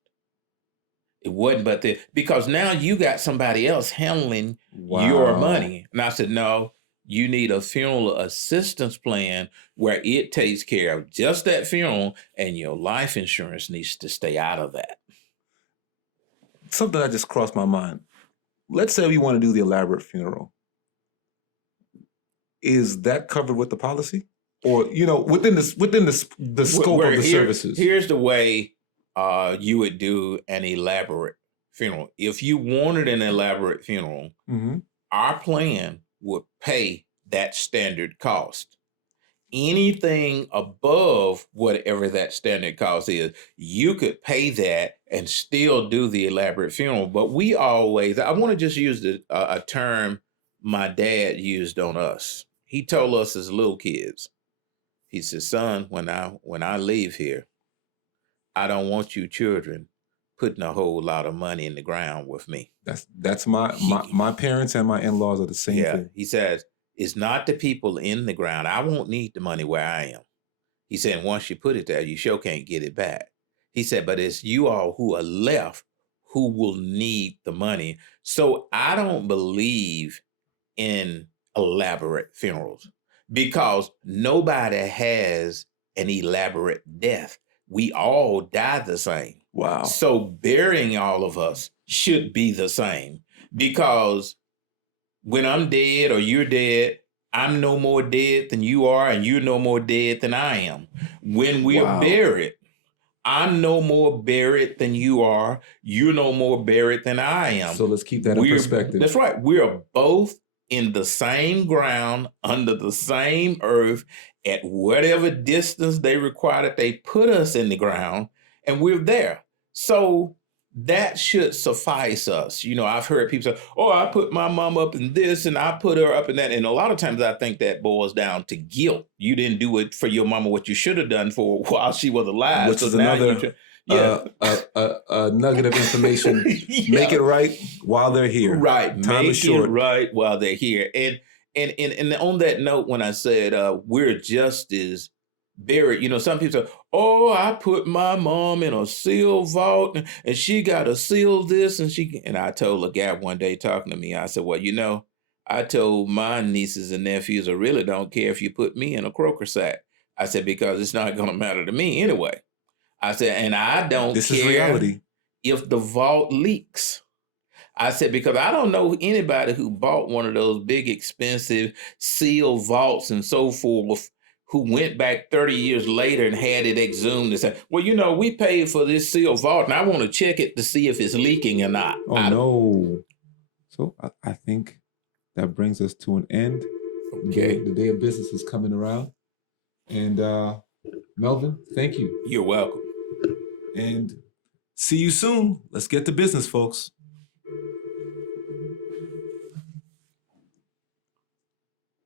It wasn't but the, because now you got somebody else handling your money. And I said, no, you need a funeral assistance plan where it takes care of just that funeral, and your life insurance needs to stay out of that. Something that just crossed my mind. Let's say we want to do the elaborate funeral. Is that covered with the policy? Or, within the scope of the services? Here's the way you would do an elaborate funeral. If you wanted an elaborate funeral, Mm-hmm. our plan would pay that standard cost. Anything above whatever that standard cost is, you could pay that and still do the elaborate funeral. But we always, I want to just use a term my dad used on us. He told us as little kids, he said, son, when I leave here, I don't want you children putting a whole lot of money in the ground with me. That's my parents and my in-laws are the same thing. He says, it's not the people in the ground. I won't need the money where I am. He said, once you put it there, you sure can't get it back. He said, but it's you all who are left who will need the money. So I don't believe in elaborate funerals because nobody has an elaborate death. We all die the same. Wow. So burying all of us should be the same, because when I'm dead or you're dead, I'm no more dead than you are, and you're no more dead than I am. When we're buried, I'm no more buried than you are. You're no more buried than I am. So let's keep that in perspective. That's right. We are both in the same ground, under the same earth, at whatever distance they require that they put us in the ground, and we're there. So that should suffice us. I've heard people say, oh, I put my mom up in this and I put her up in that. And a lot of times I think that boils down to guilt. You didn't do it for your mama what you should have done for her while she was alive. Which is another nugget of information. Yeah. Make it right while they're here. Right. Time Make is short. it right while they're here. And And on that note, when I said we're just as buried, you know, some people say, "Oh, I put my mom in a seal vault, and she got to seal this," and I told a guy one day talking to me, I said, "Well, you know, I told my nieces and nephews, I really don't care if you put me in a croaker sack." I said, because it's not going to matter to me anyway. I said, and I don't This care is reality. if the vault leaks. I said, because I don't know anybody who bought one of those big, expensive seal vaults and so forth, who went back 30 years later and had it exhumed and said, "Well, you know, we paid for this seal vault and I want to check it to see if it's leaking or not." Oh, no. So I think that brings us to an end. Okay. The day of business is coming around. And Melvin, thank you. You're welcome. And see you soon. Let's get to business, folks.